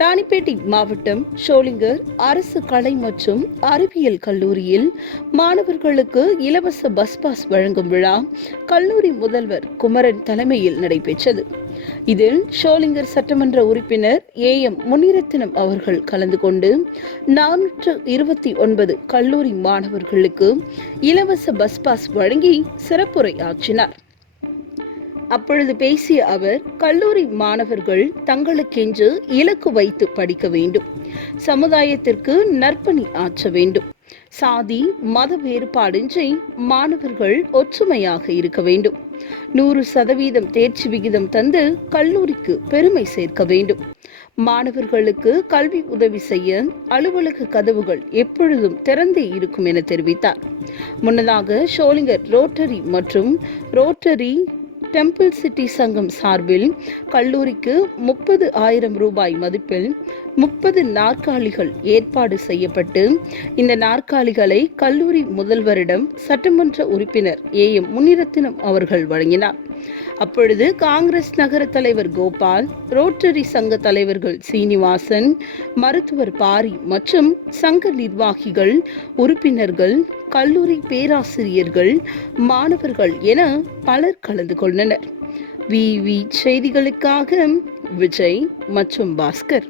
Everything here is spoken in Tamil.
ராணிப்பேட்டை மாவட்டம் ஷோலிங்கர் அரசு கலை மற்றும் அறிவியல் கல்லூரியில் மாணவர்களுக்கு இலவச பஸ் பாஸ் வழங்கும் விழா கல்லூரி முதல்வர் குமரன் தலைமையில் நடைபெற்றது. இதில் ஷோலிங்கர் சட்டமன்ற உறுப்பினர் ஏ எம் முனிரத்தினம் அவர்கள் கலந்து கொண்டு நானூற்று இருபத்தி ஒன்பது கல்லூரி மாணவர்களுக்கு இலவச பஸ் பாஸ் வழங்கி சிறப்புரை ஆற்றினார். அப்பொழுது பேசிய அவர் கல்லூரி மாணவர்கள் தங்களுக்கென்று இலக்கு வைத்து படிக்க வேண்டும். சமுதாயத்திற்கு நற்பணி ஆற்ற வேண்டும். சாதி மத வேறுபாடின்றி மாணவர்கள் ஒற்றுமையாக இருக்க வேண்டும். நூறு சதவீதம் தேர்ச்சி விகிதம் தந்து கல்லூரிக்கு பெருமை சேர்க்க வேண்டும். மாணவர்களுக்கு கல்வி உதவி செய்ய அலுவலக கதவுகள் எப்பொழுதும் திறந்தே இருக்கும் என தெரிவித்தார். முன்னதாக ஷோலிங்கர் ரோட்டரி மற்றும் ரோட்டரி டெம்பிள் சிட்டி சங்கம் சார்பில் கல்லூரிக்கு முப்பது ஆயிரம் ரூபாய் மதிப்பில் முப்பது நாற்காலிகள் ஏற்பாடு செய்யப்பட்டு இந்த நாற்காலிகளை கல்லூரி முதல்வரிடம் சட்டமன்ற உறுப்பினர் ஏ எம் முனிரத்தினம் அவர்கள் வழங்கினார். அப்பொழுது காங்கிரஸ் நகர தலைவர் கோபால் ரோட்டரி சங்க தலைவர்கள் சீனிவாசன் மருத்துவர் பாரி மற்றும் சங்க நிர்வாகிகள் உறுப்பினர்கள் கல்லூரி பேராசிரியர்கள் மாணவர்கள் என பலர் கலந்து கொண்டனர். விவி செய்திகளுக்காக விஜய் மற்றும் பாஸ்கர்.